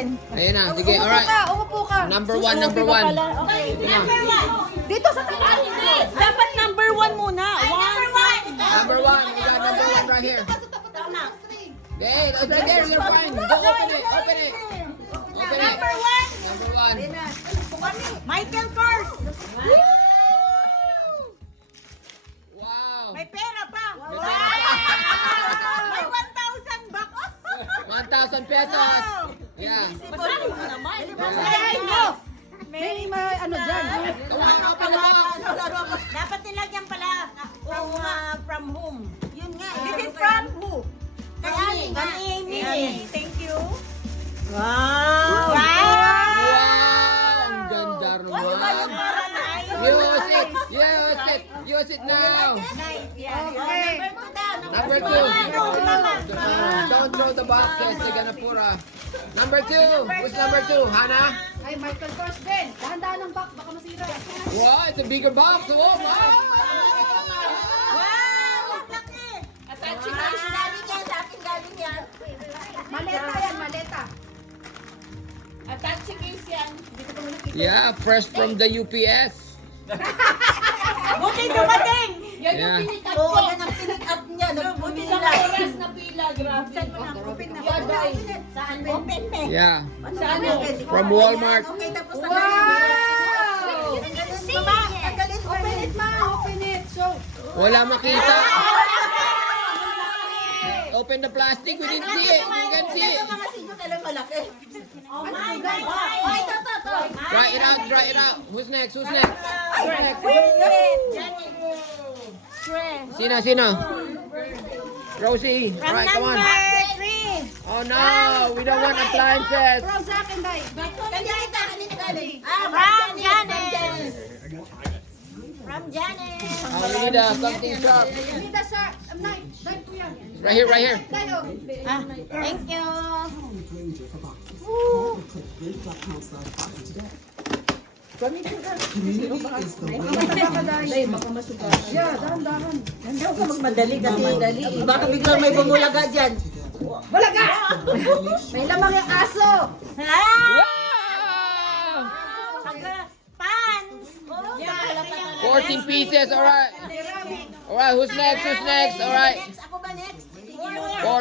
Ayan na, sige, alright. Umupo ka. Number one, number one. Okay, number one. Dito sa taas. Dapat number one muna. Number one. Number one, we got number one right here. Tama. Hey, it's right there, you're fine. Go open it, open it. Open it. Number one. Number one. Michael Kors. Wow. May pera pa. May pera pa. May 1,000 bucks. 1,000 pesos. Yeah. Basahin mo naman. Basahin nyo. May ano dyan. Come on, open the box. Dapat nilagyan pala from whom? Yun nga. This is from who? Kay Amy. Thank you. Wow. Wow, ang ganda naman. Use it, use it, use it now. Okay. Number two. Don't throw the boxes, they're gonna put Number two, who's number two? Hannah? Ay, Michael Kors din. Dahan-dahan ng box, baka masira. Wow, it's a bigger box. Oh, wow. Wow! Laki! Attaching case galing yan. Sa akin galing yan. Maleta yan, maleta. Attaching case yan. Dito ko nakita. Yeah, fresh from the UPS. Buti dumating! Yeah. Oo, yan ang pinick up niya. Buti nila. Oras na pila, grabe. Saan mo na? Open na. Saan? Open na. Yeah, Saan? from Walmart. Okay, tapos na. Wow! Tanggalin mo. Open it, ma. Open it. Show. Wala makita. Open the plastic, we didn't see it. You can see it. Mga sinyo talagang malaki. Oh my God! Oh, ito. Try it out, try it out. Who's next? Who's next? Sino? Rosie. All right, come on. Oh no, we don't want appliances. From sa akin, Day. From Janice. Oh, we need something sharp. Nita sa knife. Knife ko yan. Right here, right here. Day, oh. Thank you. Day, baka masuka. Yeah, dahan-dahan. Hindi ako magmadali kasi baka biglang may bumulaga dyan. Bulaga! May lamang yung aso. Wow! Pants! 14 pieces, all right. All right, who's next? Who's next? All right. Next, ako ba next?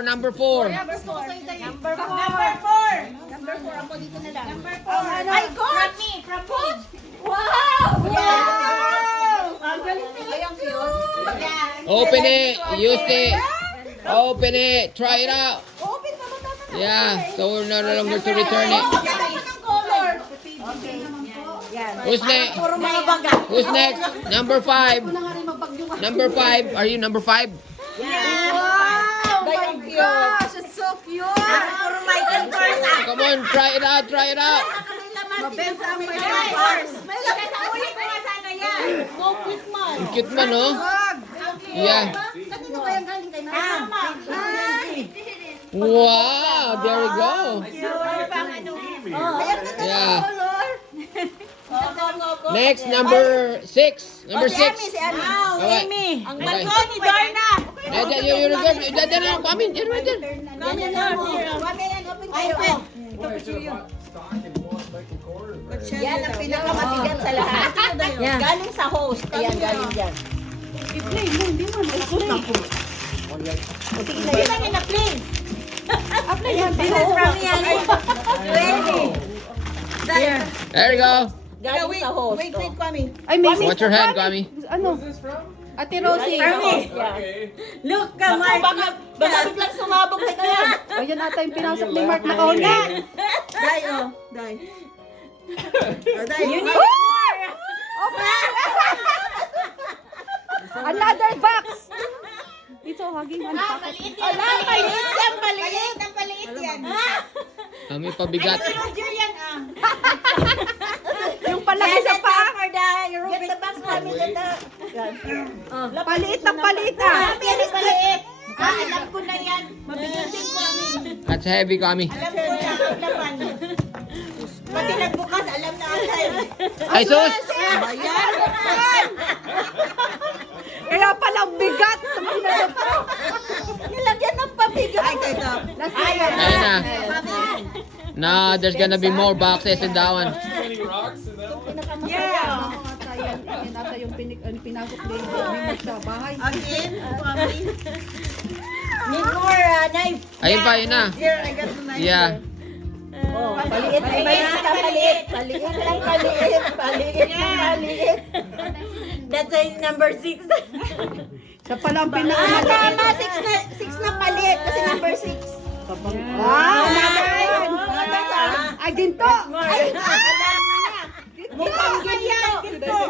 Number four. Number 4. Number 4, ako dito na lang. Number 4. Ay, God! From me. Wow! Ang galing nila. Ay, ang cute. Open it. Use it. Open it. Try it out. Open pa ba? Yeah, so we're no longer to return it. Color. Who's next? Puro mga baga. Who's next? Number five. Una nga rin magbagyong. Number five. Are you number five? Wow! Day, ang My cute. gosh, it's so cute. Puro Michael Kors. Come on, try it out. Try it out. Mabenta ang Michael Kors. May lakas sa ulit ko sana yan. So cute man. Ang cute man, no? Wag. Yeah. Kanino ba yung galing kay Mama? Wow, there we go. Ayan, Yeah. color. Next, number six. Number six. Si Amy. Alright. Ang Okay. balkon ni Darna. You're good. Come in. You're right there. Kami na mo. Kami yan, open kayo. Yan ang pinakamatigat sa lahat. Galing sa host. Ayan, galing dyan. I-play mo, hindi mo. Hindi lang yung na-play. Apply yan. This is from yan. Ready. There you go. Galing sa host. Wait, Kwame. Ay, may Watch your hand, Gami. Ano? Ate Rosie. Look, Mark. Baka biglang sumabog ka na. Ayan ata yung pinasok ni Mark na kahon. Dai, oh. Dai. Dai. You need Another box. Ito, haging ano pa. maliit yan. Maliit yan. Maliit. Ang paliit yan. Kami pabigat. Roger yan, Yung palaki sa pa. Get the box namin dito. Paliit na paliit ah. Paliit. Alam ko na yan. Mabigat din namin. That's heavy, Gami. Alam ko na ang laman. Pati nagbukas, alam na agad. Ay, sus! Ayan. Kaya palang bigat. Nilagyan ng pabigat. Ay, ito. Last Ayun na. No, there's gonna be more boxes in that one. Yeah. Yan ata yung pinasok din mo sa bahay. Again, need more knife. Ayun pa, yun na. Here, I got the knife. Yeah. Oh, paliit ay paliit. Paliit lang paliit. Paliit lang paliit. That's number 6. Sa palang Tama, 6 na paliit kasi number 6. Wow! Ay, ginto! Ay, mukhang ginto.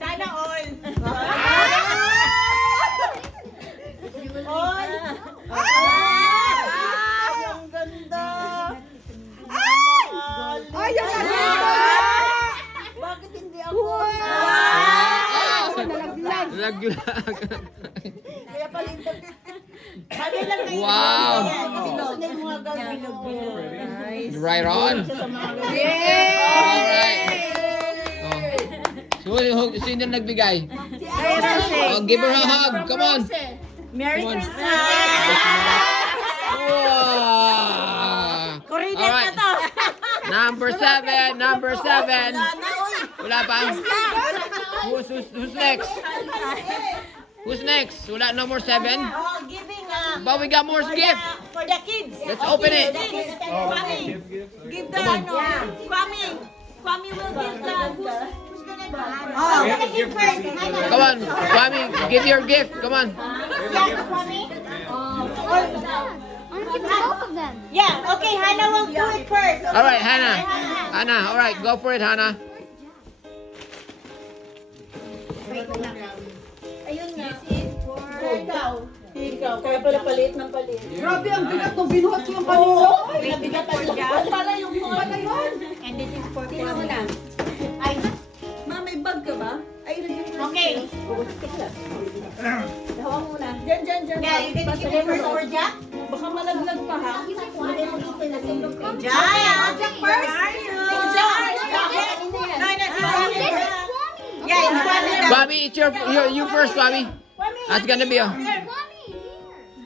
Sana all. All. Ay, ang ganda. Ay, yung ginto! Bakit hindi ako? Nalaglag. Laglag. Kaya pala ito. Bagay lang na yun. Wow. Kasi gusto na yung mga gawin. Right on. Yay! Alright. Oh. Sino nagbigay? Oh, give her a hug. Come on. Merry Come on. Christmas! Wow. Korean Alright. na to. Number 7. Number 7. Wala pa. Who's next? Who's next? Wala, no more 7? Oh, giving But we got more gift. for the kids. Let's open it. Kwame, give the ano. Kwame will give the who's gonna give first? Come on, Kwame, give your gift. Come on. Yeah, okay, Hannah will do it first. All right, Hannah. Hannah, all right, go for it, Hannah. Ayun nga. Ikaw. Kaya pala palit ng palit. Grabe, ang bigat nung binuhat ko yung kanino. Pinabigat pala yung phone. And this is for Kwame. Ay, ma, may bag ka ba? Ay, okay. Hawa muna. Diyan. Yeah, you didn't give me first or Jack? Baka malaglag pa ha? Jack! Jack first? Jack! Yeah, it's Kwame now. Kwame, it's you first, Kwame. That's gonna be a.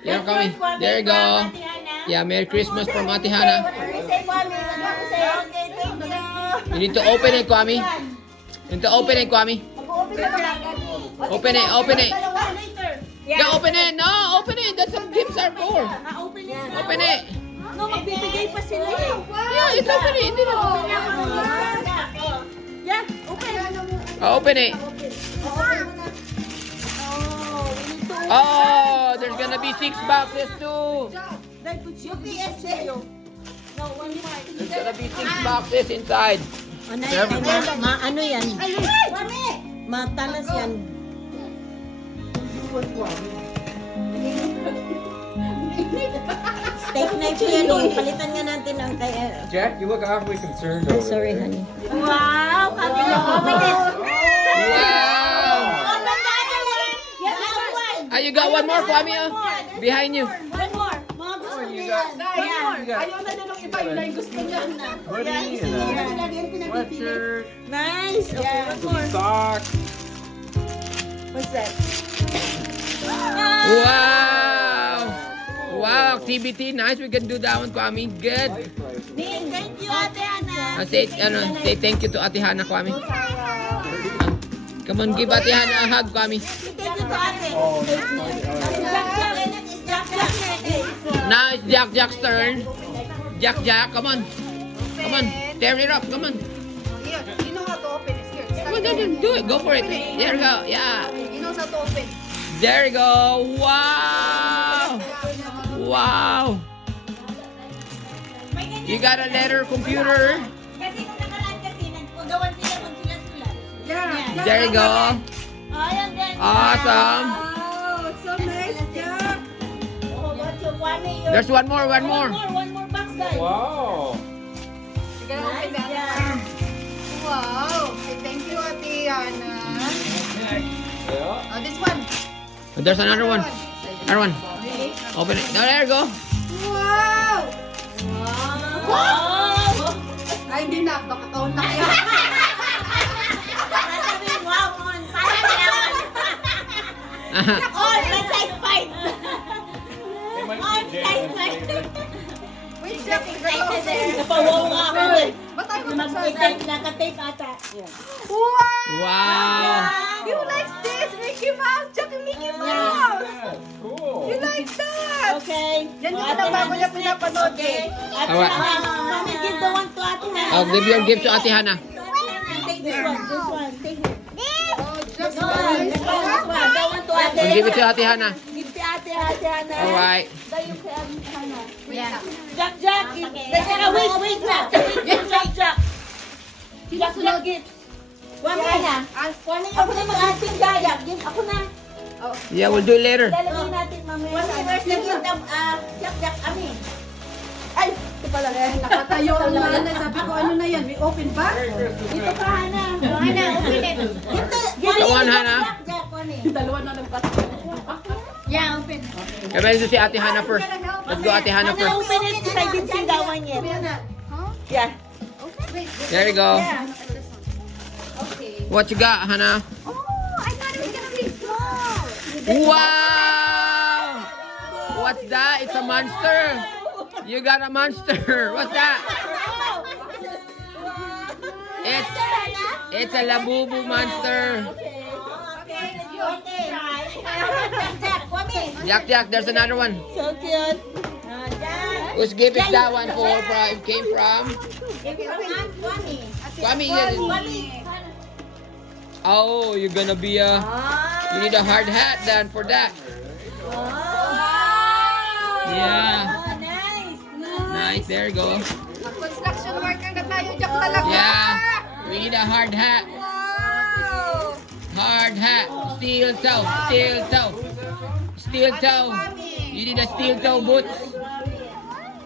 Yeah, Kwame. There you go. Yeah, Merry Christmas from Ate Hannah. Say Kwame. Okay, thank you. You need to open it, Kwame. You need to open it, Kwame. Open it, open it. Yeah, open it. No, open it. That's what gifts are for. Open it. Open it. No, magbibigay pa sila eh. Yeah, it's open it. Hindi na. Yeah, open. Open it. Oh, there's gonna be 6 boxes too. UPS sa'yo. No, one more. There's gonna be 6 boxes inside. Ano yan? Matalas yan. Steak knife yan eh. Palitan nga natin ang kaya. Jack, you look awfully concerned over Sorry, there. honey. Wow! Kami na open it. Wow! Open the other one. Yes, other one. Ah, you got one more, Kwame? Oh? Behind you. One more. Mga gusto nila. Ayaw na nung iba yun na yung gusto niya. Hoodie and a sweatshirt, Nice. Okay, one more. socks. What's that? Wow! Wow, activity. Nice. We can do that one, Kwame. Good. Thank you, Ate Ana. Say thank you to Ate Hannah, Kwame. Come on, give Ate Hannah a hug, Kwame. Thank you to Ate. Now it's Jack's turn. Jack, come on. Come on. Tear it up. Come on. You know how to open it. Here, Come on, do it. Go for it. There you go. Yeah. you know how to open. There you go. Wow. Wow. You got a letter computer. Kasi kung nakaraan kasi, nagpagawan sila magsulat-sulat. Yeah. There you go. Ay, ang ganda. Awesome. Oh, it's so nice, Jack. Oh, what's your Kwame? Your- There's one more. One more box, guys. Wow. Sige na, open Nice, na. yeah. Wow. Thank you, Ate Ana. Yeah. Oh, this one. There's another one. Another one. Open it. No, there you go. Wow! Wow! Ay, hindi na. Baka kaon na kaya. Sasabihin, wow, on. Parang kailangan. On, may size 5. On, size 5. Wait, Jack. Size Napawaw nga ako eh. Ba't tayo Mag-tape, naka-tape ata. Wow! You like this, Mickey Mouse? Tsaka Mickey Mouse! Cool. You like that? Okay. Yan yung na bago niya pinapanood eh. Ate Alright. Hana, Mami, give the one to Ate Hana. I'll give your gift to Ate Hana. Take this one, this one. Take it. Just This one, this one. The one to Ate. I'll give it to Ate Hana. Give to Ate Hana. Alright. Jack, Jack. Wait na. Jack, Jack. Jack, gift. Kwame na. Kwame, ako na mag-ating Jack. Ako na. Yeah, we'll do it later. Lalagay natin mamaya. Kwame, where's the gift of Jack, Jack, Ami? Ay, ito pala. Nakatayo ang nanay. Sabi ko, ano na yan? May open ba? Dito ka, Hana. Hana, open it. Come on, Hana. Jack, Jack, Kwame. Dalawa na ng bato. Yeah, open. Come on, si Ate Hana first. Let's go Ate Hana Hana, first. open it because I didn't see that one yet. Yeah. There you go. Yeah. What you got, Hana? Oh, I thought it was gonna be small. Wow! What's that? It's a monster. You got a monster. What's that? It's a Labubu monster. Jack, Jack, there's another one. So cute. Jack. Whose gift is that one for? It came from? Kwame. Oh, you're gonna be a. You need a hard hat then for that. Yeah. Oh, nice. Nice. There you go. Construction worker na tayo, Jack talaga. Yeah. We need a hard hat. Wow! Hard hat. Steel toe. Steel toe. Steel toe. You need a steel toe boots.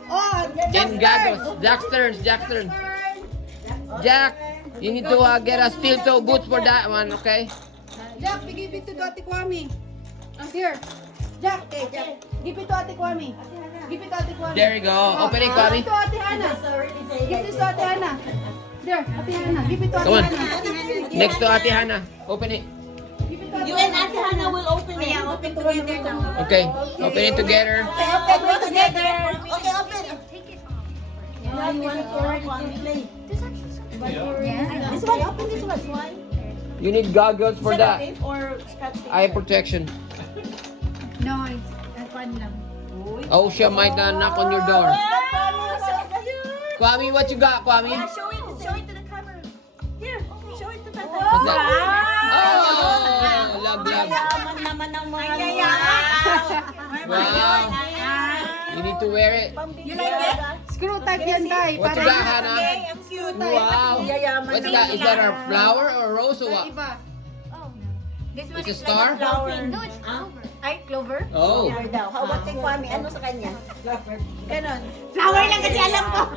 Oh, And goggles. Jacksters. Jacksters. Jack, you need to get a steel toe boots for that one, okay? Jack, give it to Ate Kwame. Here. Jack, Jack. Give it to Ate Kwame. Give it to Ate Kwame. There you go. Open it, Kwame. Give it to Ate Hana. Give this to Ate Hana. There, Ate Hana. Give it to Ate Come on. Hana. Next to Ate Hana. Open it. Give it to Ate You and Ate Hana will open it. Open together now. Okay. Open it together. Okay, open together. Okay, open. Now you want to play. This one, open this one. You need goggles for that. Tape or scotch tape? Eye protection. No, it's fun lang. Oh, she might knock on your door. Kwame, what you got, Kwame? Show it to the camera. Here, show it to Tata. What's that? Oh, love. Yaman naman ng mga Wow. You need to wear it. You like it? Screw type yan, Tay. What you got, Hana? Ang cute. Wow. Yayaman What's that? Is that a flower or a rose or what? Iba. It's a star? Flower. Ay, Clover? Oh. Flower daw. How about kay Kwame? Ano sa kanya? Ganon. Flower lang kasi alam ko.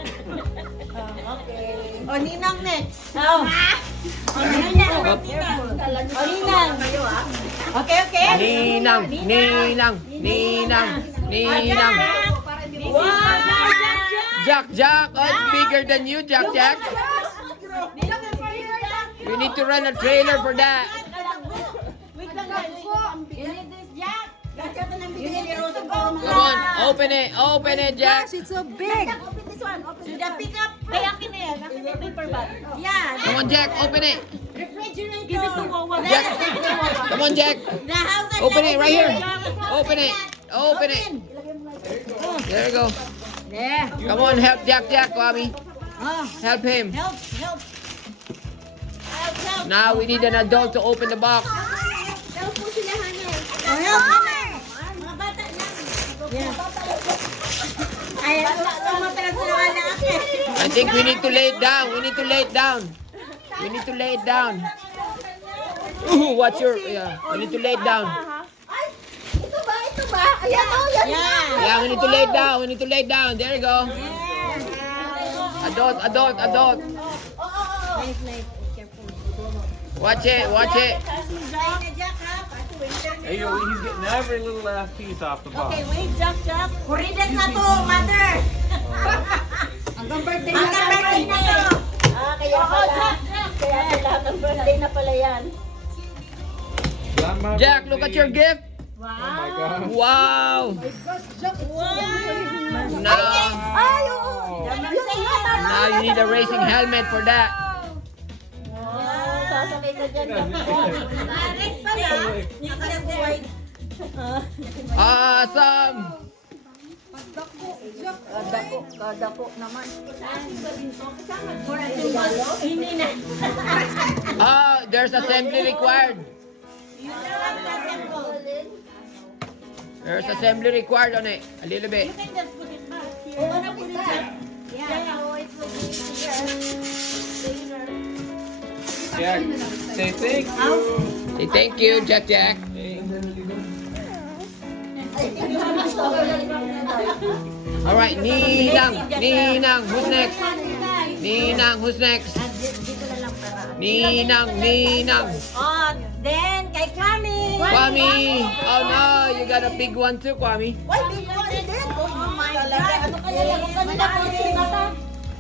Okay. O, Ninang next. Oh. O, Ninang. O, Ninang. Okay. Ninang. Wow! Jack. Oh, it's bigger than you, Jack. We need to run a trailer for that. Wait lang guys. You need this, Jack. Gotcha ka ng bigay ni Rosa para mga... Come on, open it, Jack. Gosh, it's so big. Open this one. So the pickup. Kaya akin na yan. Akin na yung paper bag. Yeah. Come on, Jack, open it. Refrigerator. Give it to Wawa. Jack. Come on, Jack. The house is Open it right here. Open it. There you go. There. Come on, help Jack, Kwame. Help him. Help. Now we need an adult to open the box. Help po sila, Hana. Help. Mga bata lang. Yeah. Ay, tumatala sa wala akin. I think we need to lay it down. Ooh, what's your... Yeah, we need to lay it down. Ay, ito ba? Ayan, yan. Yeah, we need to lay it down. There you go. Adult. Nice. Watch it. Hey, he's getting every little last piece off the box. Okay, wait, Jack. Kuridas na to, mother. Hanggang birthday Hanggang birthday na to. Kaya pala. Kaya pala, hanggang birthday na pala yan. Jack, look at your gift. Wow! Now, Ay, oo. now you need a racing helmet for that. Sasakay ka dyan. Direct pala. Awesome! Kadako naman. Oh, there's assembly required. There's assembly required on it. A little bit. Jack, say thank you. Say thank you, Jack Jack. Alright, Ninang, who's next? Ninang, who's next? Ninang. Oh, then kay Kwame. Kwame! Oh no, you got a big one too, Kwame. Why big one din? Oh my God. Ano kaya yan? Ang kanila po sinata?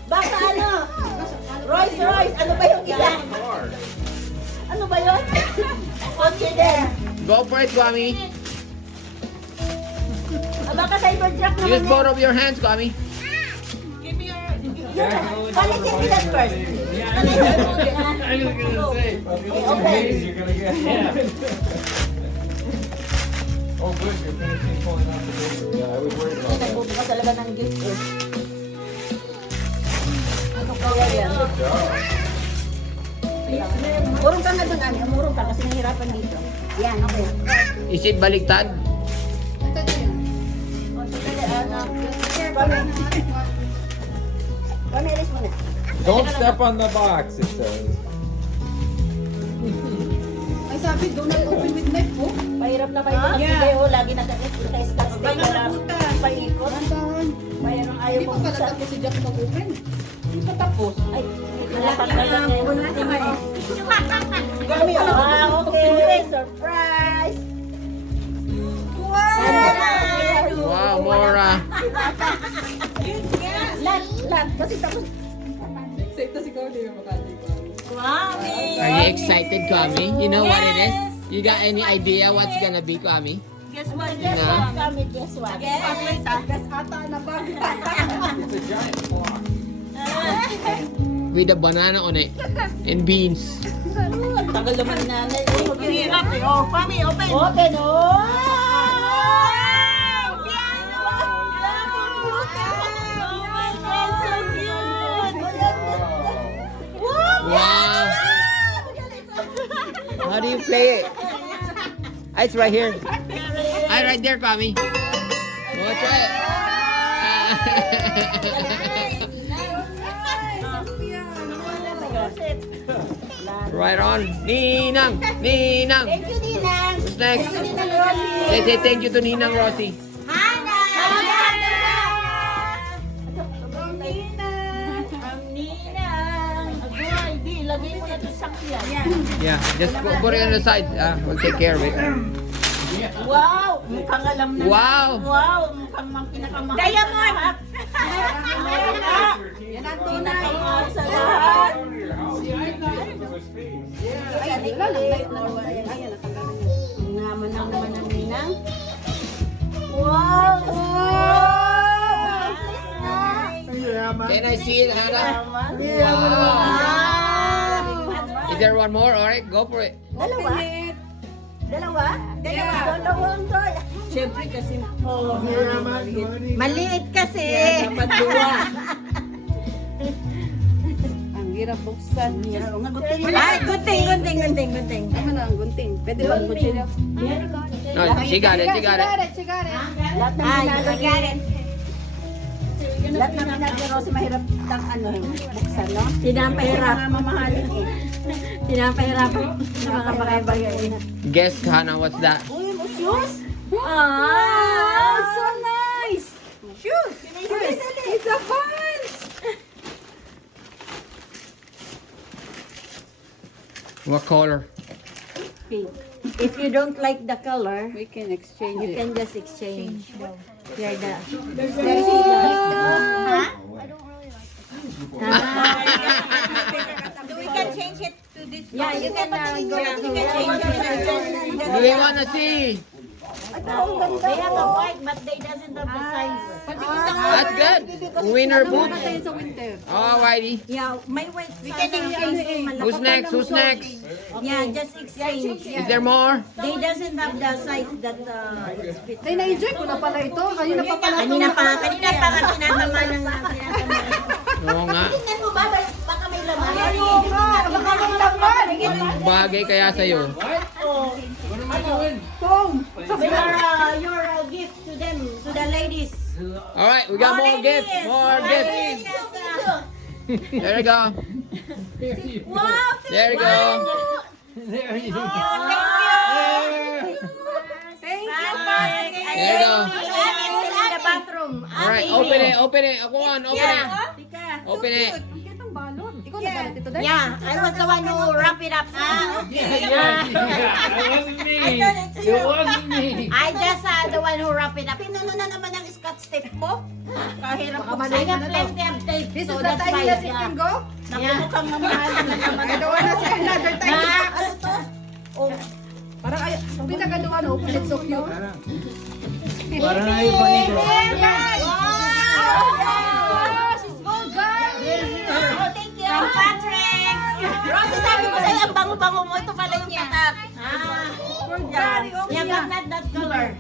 Baka ano? Royce, ano ba yung isa? Ano ba yun? Okay there. Go for it, Kwame. Baka cybertruck naman Use both of your hands, Kwame. Palit yung bilat first. I was gonna say. Okay. You're gonna get. Yeah. Oh, good. You're finishing pulling out the paper. Yeah, I was worried about that. Nagbubukas talaga ng gift eh. Ano kaya yan? Murong ka na dun, Ani. Murong ka kasi nahirapan dito. Yan, okay. Is it baliktad? Ito din. Kwame, alis mo na. Don't step on the box, it says. Ay sabi, do not open with knife po. Mahirap na kayo magbigay oh. Lagi naka-scotch tape wala paikot. Antahan. Mayroong ayaw Hindi mo pa pala tapos si Jack mag-open. Hindi pa tapos. Ay, nalapagdagan niya. Wala na kayo. Gami, okay. Surprise! Wow, Mora. Lat. Kasi tapos. Excited to si Cody yung makati ko. Are you excited, Kwame? You know what it is? You got any idea what's gonna be, Kwame? Guess what? Na? Kami, guess what? Gas ata na ba? It's a giant block. With a banana on it. And beans. Tagal naman nanay. Hirap eh. Oh, Kwame, open. Open, oh! Piano! Oh my God, so cute! Wow. How do you play it? Ah, it's right here. Ah, right there, Kwame. Go try it. Right on. Ninang! Ninang! Thank you, Ninang. Who's next? Ninang Rosie. Say thank you to Ninang Rosie. Hana! Ang Ninang. Agay, di. Lagay mo na ito sa sakyan. Yeah, just put it on the side. We'll take care of it. Wow! Mukhang alam na. Wow! Wow! Mukhang pinakamahal. Diamond! Yan ang tunay. Pinakamahal sa lahat. Ay, wala lang. Knife na naman. Ayan, natanggalan niya. Naman ang Ninang. Wow! Wow! Can I see it, Hannah? Wow! Is there one more? Alright, go for it. Dalawa? Dalawa? Yeah. Dalawang toy. Siyempre kasi, maliit kasi. Dapat dua. Ang hirap buksan. Ay, gunting. Ano na ang gunting? Pwede bang gunting? No, she got it, she got it. She got it. Lahat ng ginagawa. Lahat ng ginagawa si mahirap tang ano, buksan, no? Pinapahirap. Mamahalin eh. Pinapahirapan. Nakakabagay-bagay. Guess, Hannah, what's that? Uy, mo shoes? Ah, so nice. Shoes. It's a pants! What color? Pink. If you don't like the color, We can exchange you it. can just exchange. Here the. We can change it to this. Yeah, you can go to. Do we wanna see? They have a white, but they doesn't have the size. That's good. Winner boot. Tayo sa winter. Alrighty. Yeah, may white size. Who's next? Who's next? Yeah, just exchange. Is there more? They doesn't have the size that is fit. Ay, na-enjoy ko na pala ito. Kanina pa pala ito. Kanina pa nga tinatama ng tinatama. Oo nga. Tingnan mo ba? Baka may laman. Baka may laman. Bagay kaya sa'yo. Your gift to them, to the ladies. Alright, we got more gifts. More gifts. There we go. Wow! There we go. There you go. Thank you. There you go. In the bathroom. Alright, open it. Open it. Go on, open it. Open it. Ang balon. Ikaw nagalit ito dahil? Yeah, I was the one who wrap it up. Okay. Yeah, it wasn't me. It wasn't me. I just the one who wrap it up. Pinuno na naman ang scotch tape mo. Kahirap Baka ko. mali I na have to. plenty of tape. This So is the that's time why. that it can go? Nakumukang mamahal na naman. I don't wanna say another time. Ano to? Oh. Parang ay, pinagawa na open it so cute. Parang ayaw pa nito. Oh, thank you. From Patrick. Rosy, sabi ko sa'yo, ang bango-bango mo. Ito pala yung patak. Yeah, but not that color.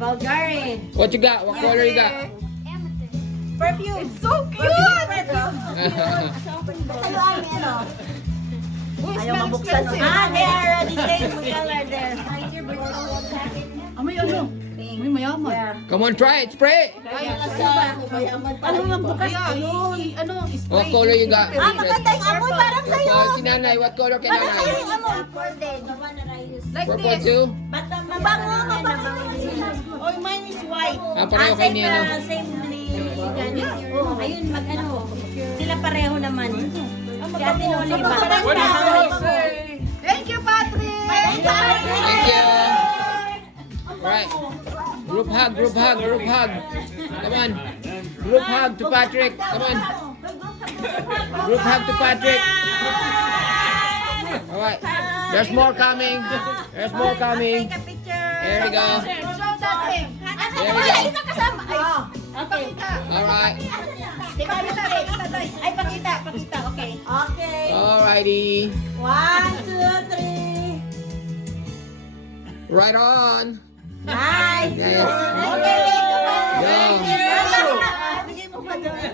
Bulgari. What you got? What color you got? Perfume. It's so cute. Perfume. Sa'yo ay ano? Ayaw mabuksan. They are the same color there. Amoy ano? Amoy mayaman. Come on, try it. Spray it. Ano yung bukas? Ano? What color you got? Maganda yung amoy, parang sa'yo. Si Nanay, what color can Parang sa'yo Nanay? yung amoy. The one that I use. Like Purple this. too? But mabango, mabango. Oh, mine is white. Ah, pareho kay Nino. Same ni Janice. Oh, ayun, mag-ano. Sila pareho naman. Si Ate Noli ba? What did Rose say? Thank you, Patrick! Thank you. Right. Group hug, group hug, group hug. Come on. Group hug to Patrick. Come on. Group hug to Patrick. Alright. There's more coming. There's more coming. Take a picture. There we go. Show that thing! There we go. Ay, kasama. Ay, okay. Alright. Tika, ay, pakita, pakita. Okay. Okay. Alrighty. 1, 2, 3. Right on. Nice. Yes. Okay, wait. Go. Bigay mo pa doon.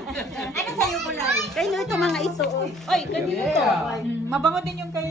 Ano sa'yo ko lang? Kayo ito mga ito. Oy, kanino to? Mabango din yung kayo